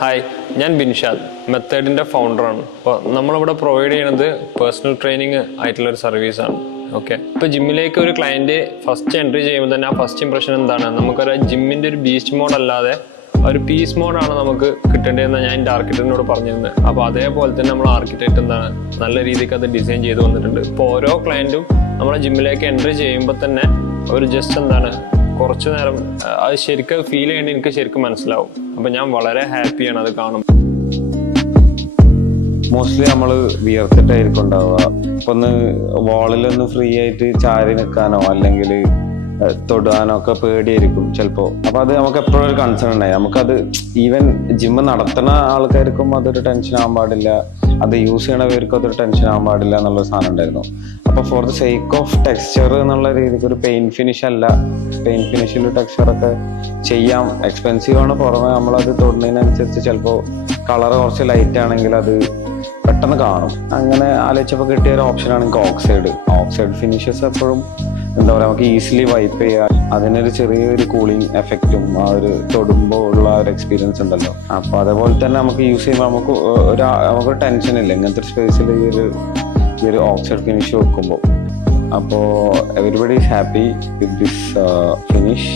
Hi, ഞാൻ ബിൻഷാദ്, മെത്തേഡിൻ്റെ ഫൗണ്ടറാണ്. അപ്പോൾ നമ്മളിവിടെ പ്രൊവൈഡ് ചെയ്യുന്നത് പേഴ്സണൽ ട്രെയിനിങ് ആയിട്ടുള്ളൊരു സർവീസാണ്. ഓക്കെ, ഇപ്പോൾ ജിമ്മിലേക്ക് ഒരു ക്ലയൻറ്റ് ഫസ്റ്റ് എൻട്രി ചെയ്യുമ്പോൾ തന്നെ ആ ഫസ്റ്റ് ഇംപ്രഷൻ എന്താണ്? നമുക്കൊരു ജിമ്മിൻ്റെ ഒരു ബീസ്റ്റ് മോഡ് അല്ലാതെ ഒരു പീസ് മോഡാണ് നമുക്ക് കിട്ടേണ്ടതെന്ന് ഞാൻ എൻ്റെ ആർക്കിടെക്റ്റിനോട് പറഞ്ഞിരുന്നത്. അപ്പോൾ അതേപോലെ തന്നെ നമ്മൾ ആർക്കിടെക്റ്റ് എന്താണ് നല്ല രീതിക്ക് അത് ഡിസൈൻ ചെയ്ത് വന്നിട്ടുണ്ട്. ഇപ്പോൾ ഓരോ ക്ലയൻറ്റും നമ്മുടെ ജിമ്മിലേക്ക് എൻട്രി ചെയ്യുമ്പോൾ തന്നെ ഒരു ജസ്റ്റ് എന്താണ് കുറച്ചു നേരം അത് ശരിക്കും ഫീൽ ചെയ്യേണ്ടി എനിക്ക് ശരിക്കും മനസ്സിലാവും. അപ്പം ഞാൻ വളരെ ഹാപ്പിയാണ് അത് കാണും. മോസ്റ്റ്ലി നമ്മൾ വിയർത്തിട്ടായിരിക്കും ഉണ്ടാവുക. ഇപ്പൊ ഒന്ന് വാളിലൊന്ന് ഫ്രീ ആയിട്ട് ചാരി നിൽക്കാനോ അല്ലെങ്കിൽ തൊടാനോ ഒക്കെ പേടിയായിരിക്കും ചിലപ്പോൾ. അപ്പൊ അത് നമുക്ക് എപ്പോഴും ഒരു കൺസേൺ ഉണ്ടായി. നമുക്കത് ഈവൻ ജിമ്മ് നടത്തുന്ന ആൾക്കാർക്കും അതൊരു ടെൻഷൻ ആവാൻ പാടില്ല, അത് യൂസ് ചെയ്യണവർക്കും അതൊരു ടെൻഷൻ ആവാൻ പാടില്ല എന്നുള്ള സാധനം ഉണ്ടായിരുന്നു. അപ്പൊ for the sake of texture എന്നുള്ള രീതിക്ക് ഒരു പെയിന്റ് ഫിനിഷ് അല്ല, പെയിന്റ് ഫിനിഷിൽ ടെക്സ്ചറൊക്കെ ചെയ്യാം. എക്സ്പെൻസീവ് ആണ്. പുറമെ നമ്മളത് തൊടുന്നതിനനുസരിച്ച് ചിലപ്പോൾ കളർ കുറച്ച് ലൈറ്റ് ആണെങ്കിൽ അത് പെട്ടെന്ന് കാണും. അങ്ങനെ ആലോചിച്ചപ്പോൾ കിട്ടിയ ഒരു ഓപ്ഷനാണ് എനിക്ക് ഓക്സൈഡ് ഫിനിഷസ് എപ്പോഴും എന്താ പറയുക, നമുക്ക് ഈസിലി വൈപ്പ് ചെയ്യാം. അതിനൊരു ചെറിയൊരു കൂളിംഗ് എഫക്റ്റും ആ ഒരു തൊടുമ്പോൾ ഉള്ള ഒരു എക്സ്പീരിയൻസ് ഉണ്ടല്ലോ. അപ്പോൾ അതേപോലെ തന്നെ നമുക്ക് യൂസ് ചെയ്യുമ്പോൾ നമുക്കൊരു ടെൻഷൻ ഇല്ല ഇങ്ങനത്തെ ഒരു സ്പേസിൽ ഈ ഒരു ഓക്സൈഡ് ഫിനിഷ് വെക്കുമ്പോൾ. അപ്പോൾ everybody is happy with this finish.